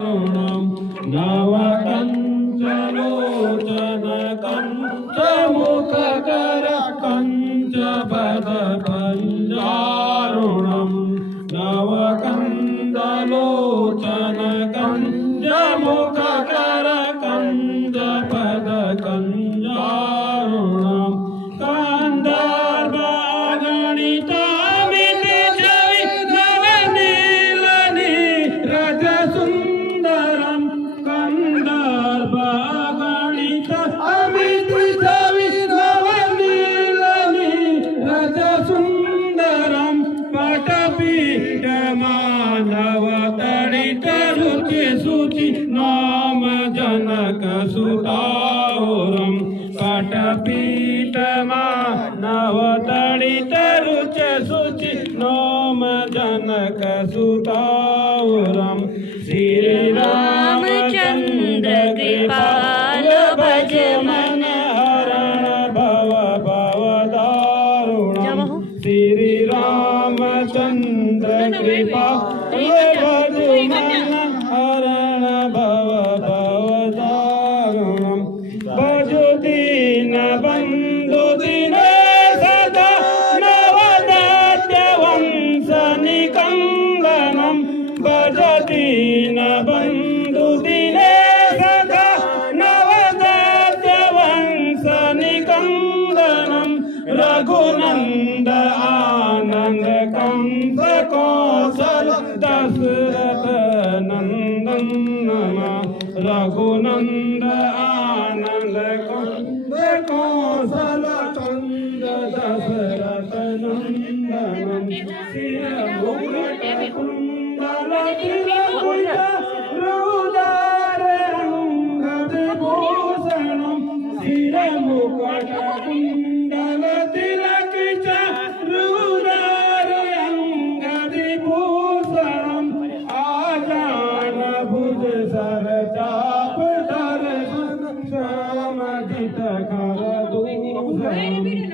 नवकञ्चलोचन कञ्चमुखकर कञ्चपदकञ्जारुणं नवकन्दलोचन कञ्चमुखकर कञ्चपदकञ्जारुणं कान्दार्वागणितामिति छवि नवनीलनि रजसुन्दरं कान्दार्वागणित अमिति छवि नवनीलनि रजसुन्दरं पटपीठमानवतडितरुचिशुचि नाम जनकसुतावरं पटपीठमानवतडितरुचिशुचि नाम जनकसुतावरं श्रीरामचन्द्र कृपाल भज मन हरण भव भवदारुणं श्रीरामचन्द्र कृपाल भज मन हरण भव भवदारुणं भजो दीनबन्धु दिनेश सदा नवदात्यवंशनिकन्दनं भज दीनबन्धु दिनेश सदा नवदात्यवंशनिकन्दनं रघुनन्द आनन्द कंस कौशल दशरथ नन्दन रघुनन्द आनन्द कंस कौशल चन्द्र दशरथ नन्दन शिरमुकुटकुण्डल तिलकुट रुदारङ्गभूषणं शिरमुकुटकुण्डल तिलकुट रुदारङ्गभूषणं आजानभुज सरचाप दर्शन श्यामजित करदूषणं